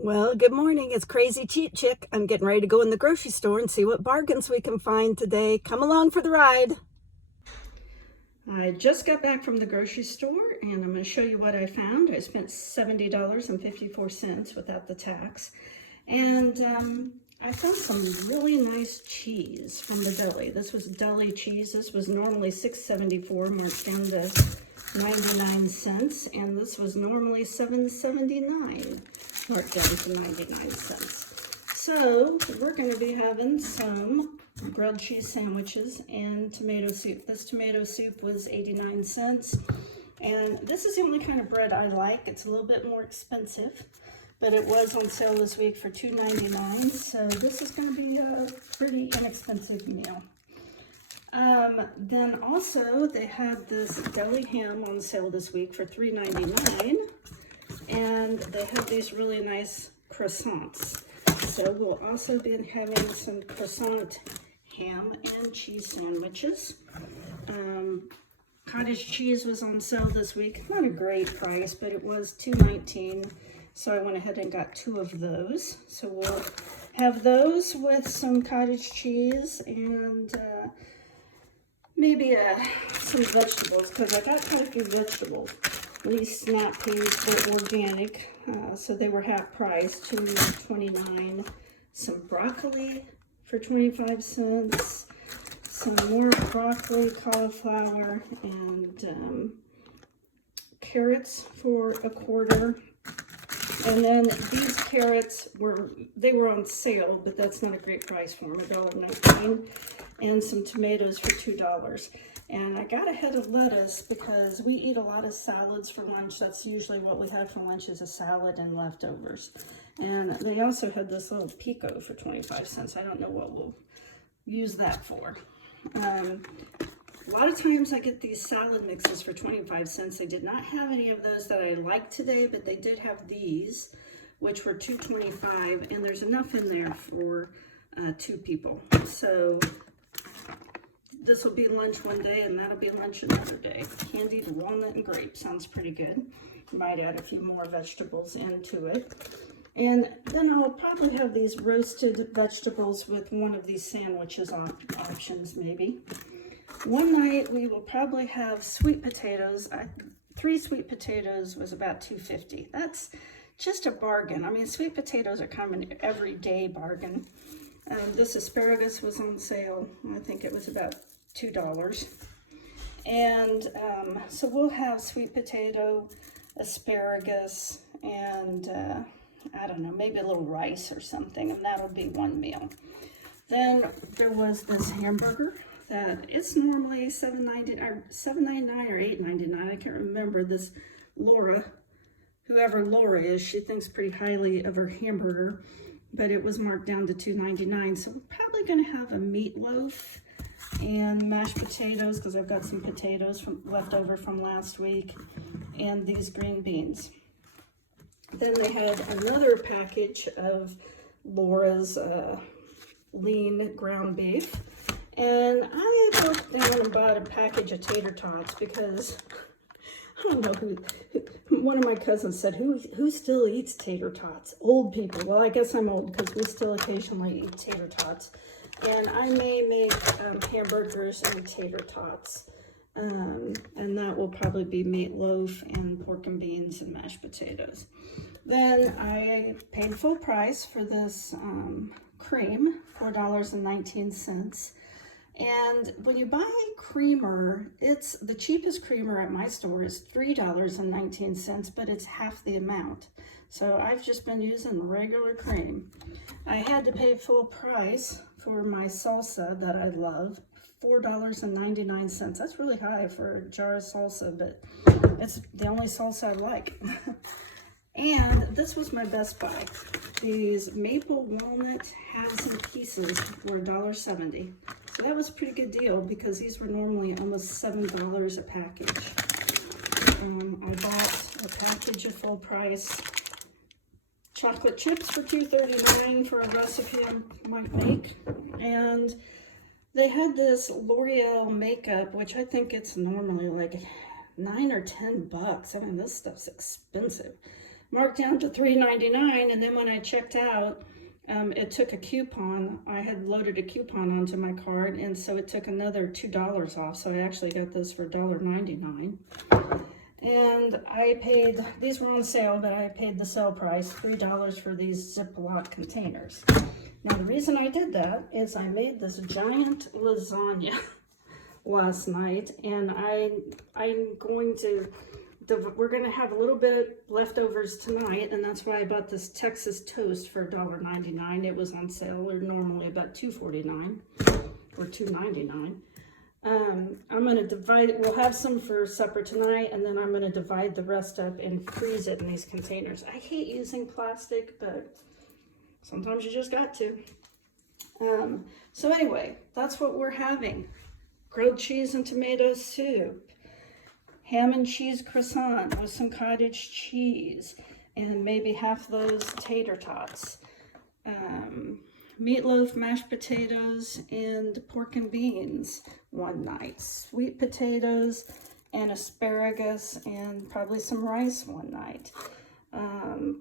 Well, good morning. It's Crazy Cheap Chick. I'm getting ready to go in the grocery store and see what bargains we can find today. Come along for the ride. I just got back from the grocery store and I'm going to show you what I found. I spent $70.54 without the tax. And I found some really nice cheese from the deli. This was deli cheese. This was normally $6.74, marked down to 99 cents, and this was normally $7.79, marked down to 99 cents. So we're going to be having some grilled cheese sandwiches and tomato soup. This tomato soup was 89 cents, and this is the only kind of bread I like. It's a little bit more expensive, but it was on sale this week for $2.99, so this is going to be a pretty inexpensive meal. Then also they had this deli ham on sale this week for $3.99, and they have these really nice croissants. So we'll also be having some croissant ham and cheese sandwiches. Cottage cheese was on sale this week. Not a great price, but it was $2.19. So I went ahead and got 2 of those. So we'll have those with some cottage cheese and maybe some vegetables, because I got quite a few vegetables. These snap peas were organic, so they were half price, $2.29. Some broccoli for 25 cents. Some more broccoli, cauliflower, and carrots for $1. And then these carrots were on sale, but that's not a great price for them, $1.19. And some tomatoes for $2. And I got ahead of lettuce because we eat a lot of salads for lunch. That's usually what we had for lunch, is a salad and leftovers. And they also had this little pico for 25 cents. I don't know what we'll use that for. A lot of times I get these salad mixes for 25 cents. They did not have any of those that I like today, but they did have these, which were $2.25, and there's enough in there for 2 people. So this will be lunch one day, and that'll be lunch another day. Candied walnut and grape sounds pretty good. Might add a few more vegetables into it. And then I'll probably have these roasted vegetables with one of these sandwiches options, maybe. One night we will probably have sweet potatoes. 3 sweet potatoes was about $2.50. That's just a bargain. I mean, sweet potatoes are kind of an everyday bargain. This asparagus was on sale. I think it was about $2. And so we'll have sweet potato, asparagus, and I don't know, maybe a little rice or something, and that'll be one meal. Then there was this hamburger that it's normally $7.99 or $8.99. I can't remember. This Laura, whoever Laura is, she thinks pretty highly of her hamburger, but it was marked down to $2.99. So we're probably going to have a meatloaf and mashed potatoes, because I've got some potatoes left over from last week, and these green beans. Then they had another package of Laura's lean ground beef. And I walked down and bought a package of tater tots because I don't know who one of my cousins said, who still eats tater tots? Old people. Well, I guess I'm old because we still occasionally eat tater tots. And I may make hamburgers and tater tots. And that will probably be meatloaf and pork and beans and mashed potatoes. Then I paid full price for this cream, $4.19. And when you buy creamer, it's the cheapest creamer at my store is $3.19, but it's half the amount. So I've just been using the regular cream. I had to pay full price for my salsa that I love, $4.99. That's really high for a jar of salsa, but it's the only salsa I like. And this was my best buy. These maple walnut halves and pieces were $1.70. So that was a pretty good deal because these were normally almost $7 a package. I bought a package of full price chocolate chips for $2.39 for a recipe I might make. And they had this L'Oreal makeup, which I think it's normally like $9 or $10. I mean, this stuff's expensive. marked down to $3.99, and then when I checked out, it took a coupon. I had loaded a coupon onto my card, and so it took another $2 off, so I actually got this for $1.99. And I paid, these were on sale, but I paid the sale price, $3 for these Ziploc containers. Now the reason I did that is I made this giant lasagna last night, and I'm going to, we're going to have a little bit leftovers tonight, and that's why I bought this Texas toast for $1.99. It was on sale, or normally about $2.49 or $2.99. I'm going to divide it. We'll have some for supper tonight, and then I'm going to divide the rest up and freeze it in these containers. I hate using plastic, but sometimes you just got to. So anyway, that's what we're having. Grilled cheese and tomato soup, ham and cheese croissant with some cottage cheese, and maybe half those tater tots. Meatloaf, mashed potatoes, and pork and beans one night. Sweet potatoes and asparagus and probably some rice one night.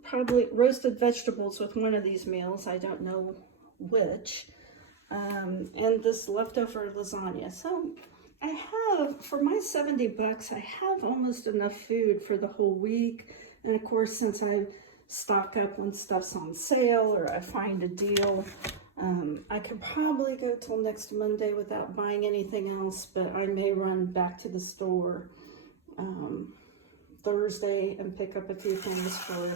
Probably roasted vegetables with one of these meals. I don't know which. And this leftover lasagna. So I have, for my 70 bucks, I have almost enough food for the whole week. And of course, since I stock up when stuff's on sale or I find a deal, I could probably go till next Monday without buying anything else, but I may run back to the store Thursday and pick up a few things for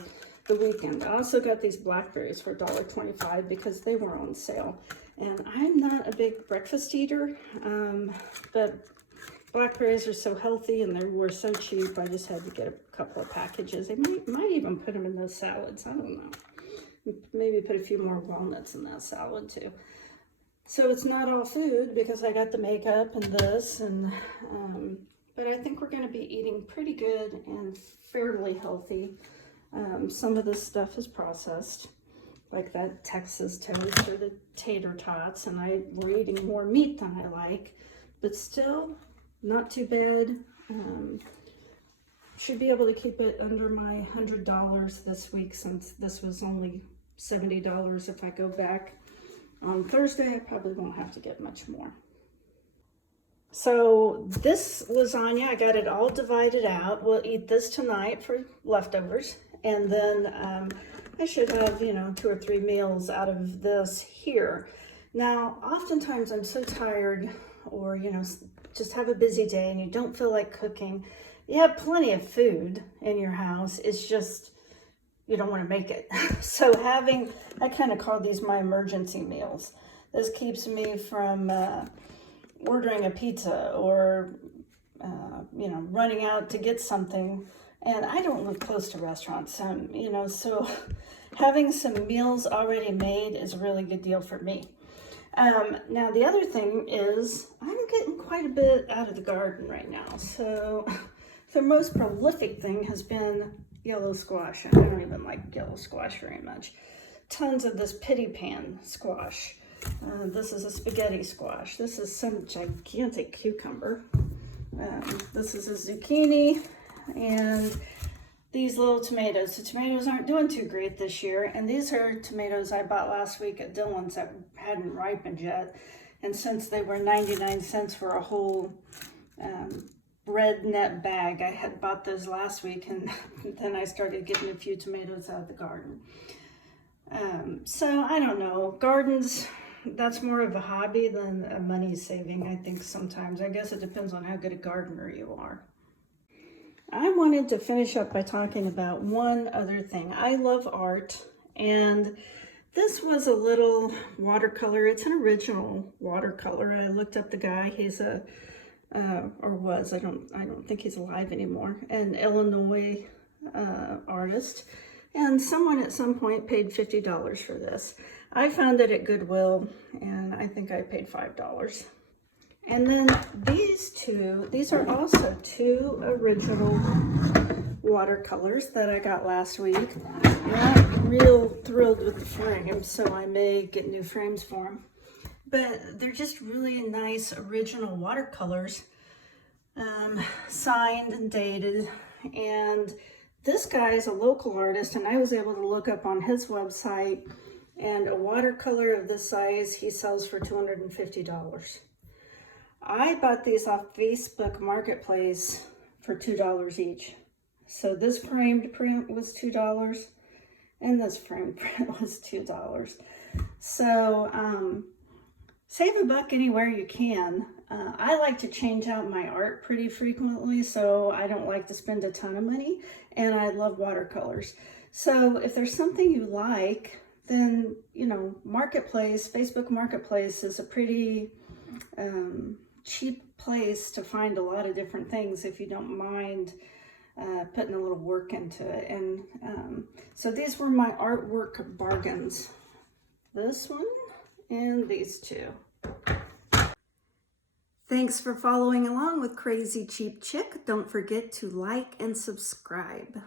the weekend. I also got these blackberries for $1.25 because they were on sale. And I'm not a big breakfast eater, but blackberries are so healthy and they were so cheap, I just had to get a couple of packages. I might even put them in those salads, I don't know. Maybe put a few more walnuts in that salad too. So it's not all food because I got the makeup and this, and but I think we're going to be eating pretty good and fairly healthy. Some of this stuff is processed, like that Texas toast or the tater tots, and we're eating more meat than I like, but still not too bad. Should be able to keep it under my $100 this week, since this was only $70. If I go back on Thursday, I probably won't have to get much more. So this lasagna, I got it all divided out. We'll eat this tonight for leftovers, and then I should have, 2 or 3 meals out of this here. Now, oftentimes I'm so tired, or, just have a busy day and you don't feel like cooking. You have plenty of food in your house. It's just, you don't want to make it. So I kind of call these my emergency meals. This keeps me from ordering a pizza or, running out to get something. And I don't live close to restaurants, so having some meals already made is a really good deal for me. Now the other thing is I'm getting quite a bit out of the garden right now. So the most prolific thing has been yellow squash. And I don't even like yellow squash very much. Tons of this pity pan squash. This is a spaghetti squash. This is some gigantic cucumber. This is a zucchini, and these little tomatoes. The tomatoes aren't doing too great this year, and these are tomatoes I bought last week at Dillon's that hadn't ripened yet. And since they were 99 cents for a whole red net bag, I had bought those last week, and then I started getting a few tomatoes out of the garden. So I don't know, gardens, that's more of a hobby than a money saving, I think sometimes. I guess it depends on how good a gardener you are. I wanted to finish up by talking about one other thing. I love art, and this was a little watercolor. It's an original watercolor. I looked up the guy. He's I don't think he's alive anymore, an Illinois artist. And someone at some point paid $50 for this. I found it at Goodwill, and I think I paid $5. And then these are also 2 original watercolors that I got last week. I'm not real thrilled with the frames, so I may get new frames for them. But they're just really nice original watercolors, signed and dated, and This guy is a local artist, and I was able to look up on his website, and a watercolor of this size he sells for $250. I bought these off Facebook Marketplace for $2 each. So this framed print was $2, and this framed print was $2. So save a buck anywhere you can. I like to change out my art pretty frequently, so I don't like to spend a ton of money, and I love watercolors. So if there's something you like, then, you know, Marketplace, Facebook Marketplace is a pretty cheap place to find a lot of different things if you don't mind putting a little work into it. And so these were my artwork bargains. This one and these two. Thanks for following along with Crazy Cheap Chick. Don't forget to like and subscribe.